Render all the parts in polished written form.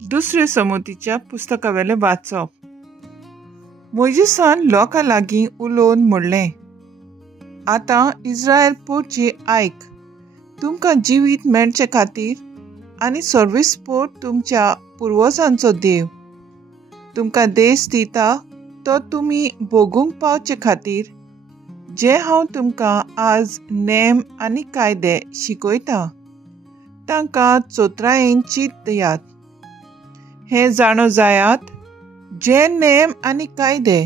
दुसरे समोतीच्या पुस्तकावेले वाचप. मोइजेसान लोकां लागीं उलोवन म्हणलें, आतां इस्रायल पोरची आयक. तुमकां जिवीत मेळचे खातीर आनी सर्वेस्पोर तुमच्या पुर्वजांचो देव तुमकां देश दिता तो तुमी भोगूंक पावचे खातीर जे हांव तुमकां आज नेम आनी कायदे शिकयतां तांकां चोत्रायेन चिंत दियात. हें जाणो जायात, जे नेम आनी कायदे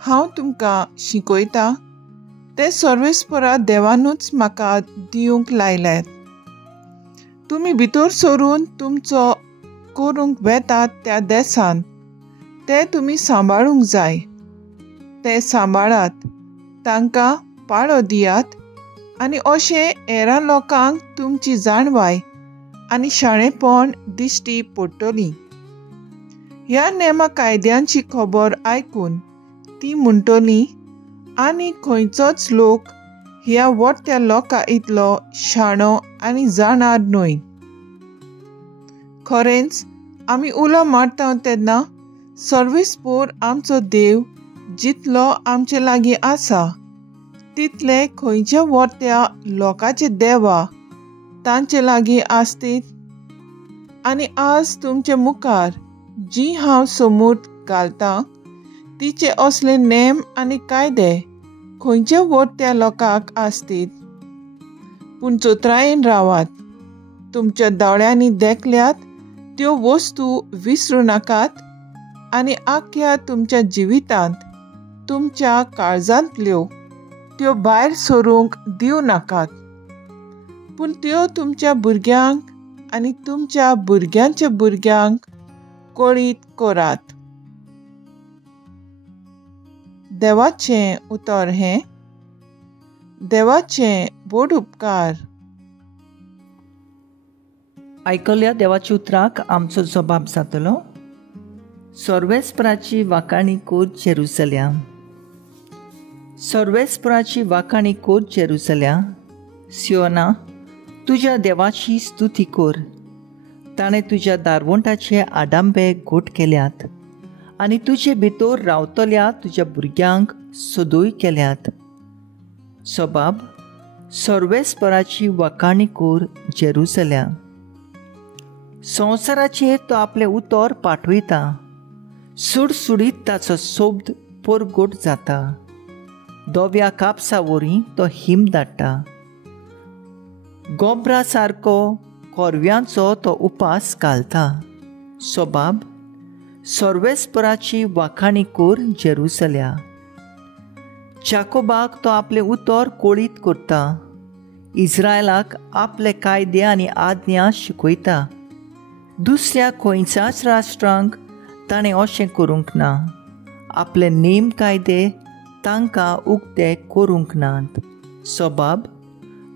हांव तुमकां शिकयतां ते सर्वेस्परा देवानूच म्हाका दिवंक लायल्यात. तुमी भितर सरून तुमचो करूंक वेतात त्या देसान ते तुमी सांबाळूंक जाय. ते सांबाळात, तांकां पाळो दियात आनी अशें हेरां लोकांक तुमची जाणवाय आनी शाणेपण दिश्टी पडटली. ह्या नेमा कायद्यांची खबर आयकून ती म्हणटली, आनी खंयचोच लोक ह्या वट्ट्या लोकां इतलो शाणो आनी जाणार न्हय. खरेंच आमी उलो मारता तेन्ना सर्वेस्पोर आमचो देव जितलो आमचे लागीं आसा तितले खंयच्या वट्ट्या लोकांचे देवा तांचे लागीं आसतीत. आनी आज तुमचे मुखार जी हांव समूत घालतां तिचे असले नेम आनी कायदे खंयच्या वट्ट्या लोकांक आसतीत. पूण चोत्रायेन रावात. तुमच्या दोळ्यांनी देखल्यात त्यो वस्तू विसरूं नाकात आनी आख्या तुमच्या जिवितांत तुमच्या काळजांतल्यो त्यो भायर सरूंक दिवं नाकात. पूण त्यो तुमच्या भुरग्यांक आनी तुमच्या भुरग्यांच्या भुरग्यांक कळीत करात. देवाचें उतर हें. देवाचें व्हड उपकार. आयकल्ल्या देवाच्या उतराक आमचो जबाब जातलो. सर्वेस्पराची वाखाणी कोर जेरुसलेम. सर्वेस्पराची वाखाणी कोर जेरुसलेम. सियोना, तुज्या देवाची स्तुती कर. ताणें तुज्या दारवंटाचे आडांबे घोट केल्यात आनी तुजे भितर रावतल्या तुज्या भुरग्यांक सदोय केल्यात. सोबाब, सर्वेस्पराची वाखाणी कोर जेरुसलेम. संवसाराचेर तो आपले उतर पाठयता. सुडसुडीत ताचो सोब्द परगोट जाता. दोव्या कापसा वरी तो हिम धाडटा. गोबरा सारको कोरव्यांचो तो उपास घालता. सोबाब, सर्वेस्पराची वाखाणी कोर जेरुसलेम. जाकोबाक तो आपले उतर कोळीत करता. इस्रायलाक आपले कायदे आनी आज्ञा शिकयता. दुसऱ्या खंयच्याच राष्ट्रांक ताणें अशें करूंक ना. आपले नेम कायदे तांकां उक्ते करूंक नात. सोबाब,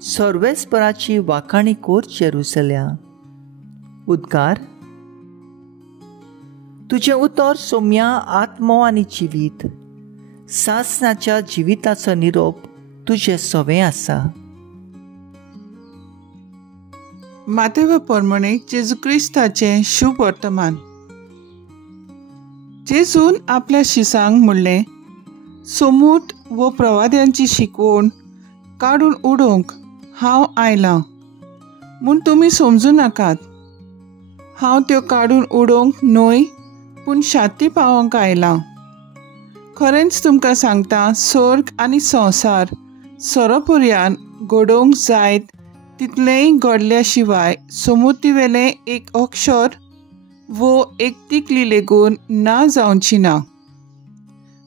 सर्वेस्पराची वाखाणी कोर जेरुसलेम. उद्गार. तुजें उतर सोम्या आत्मो आनी जिवीत. सासणाच्या जिविताचो निरोप तुजें सवें आसा. मातेव परमणे जेजू क्रिस्ताचें शुभ वर्तमान. जेजून आपल्या शिसांक म्हणलें, समूत वो प्रवाद्यांची शिकवण काडून उडोवंक हांव आयलां म्हूण तुमी समजूं नाकात. हांव त्यो काडून उडोवंक न्हय पूण शांती पावोवंक आयलां. खरेंच तुमकां सांगता, स्वर्ग आनी संवसार सोरोपर्यान घडोवंक जायत तितलेंय घडल्या शिवाय समूतीवेलें एक अक्षर वो एक तिकली लेगून ना जावची ना.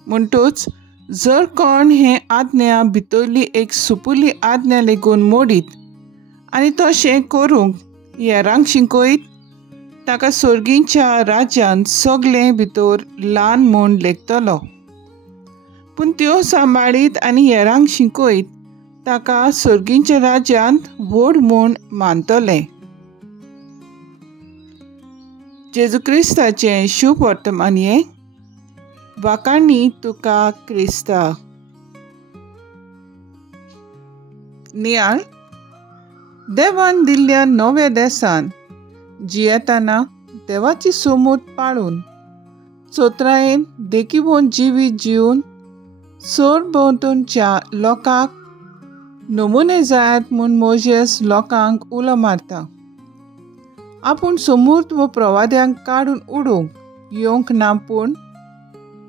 म्हणटूच जर कोण हे आज्ञा भितरली एक सुपुली आज्ञा लेगून मोडीत आनी तशें करूंक हेरांक शिकयत, ताका सर्गीच्या राज्यांत सगलें भितर ल्हान म्हूण लेखतलो. पूण त्यो सांबाळीत आनी हेरांक शिकयत, ताका सर्गीच्या राज्यांत व्हड म्हूण मानतले. जेजू क्रिस्ताचें शुभ वर्तमान हें. वाखाणी तुका क्रिस्ता. नियाळ. देवान दिल्ल्या नव्या देसान जियेतना देवाची समूत पाळून चोत्रायेन देखीभोवन जिवीत जिवन सोर भोंवतणच्या लोकांक नमुने जायत म्हूण मोजेस लोकांक उलो मारता. आपूण समूर्त व प्रवाद्यांक काडून उडोवंक येवंक ना, पूण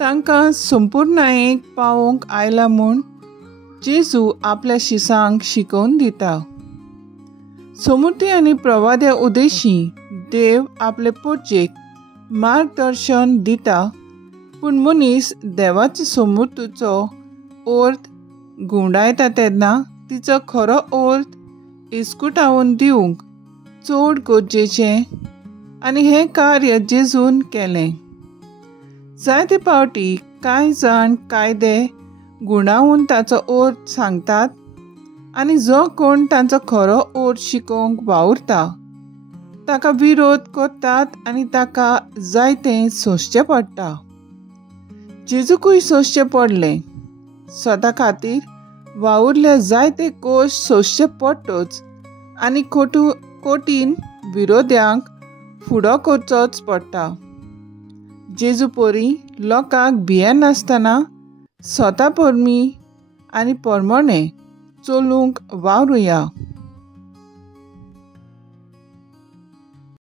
तांकां संपूर्णयेक पावोवंक आयला म्हूण जेजू आपल्या शिसांक शिकोवन दिता. समृद्धी आनी प्रवाद्या उद्देशी देव आपले पोरचेक मार्गदर्शन दिता, पूण मनीस देवाचे समृद्धीचो अर्थ गुंडायता तेन्ना तिचो खरो अर्थ इस्कुटावून दिवंक चड गरजेचें, आनी हें कार्य जेजून केलें. जायते फावटी कांय जाण कायदे गुणावून ताचो अर्थ सांगतात, आनी जो कोण तांचो खरो अर्थ शिकोवंक वावुरता ताका विरोध करतात आनी ताका जायतें सोंसचें पडटा. जेजूकूय सोंसचें पडलें. स्वता खातीर वावुरले जायते कोश्ट सोंसचे पडटोच, आनी कोटीन विरोध्यांक फुडो करचोच पडटा. जेजू परी लोकांक भियेनासतना स्वता परमी आनी परमणे चलूंक वावरुया.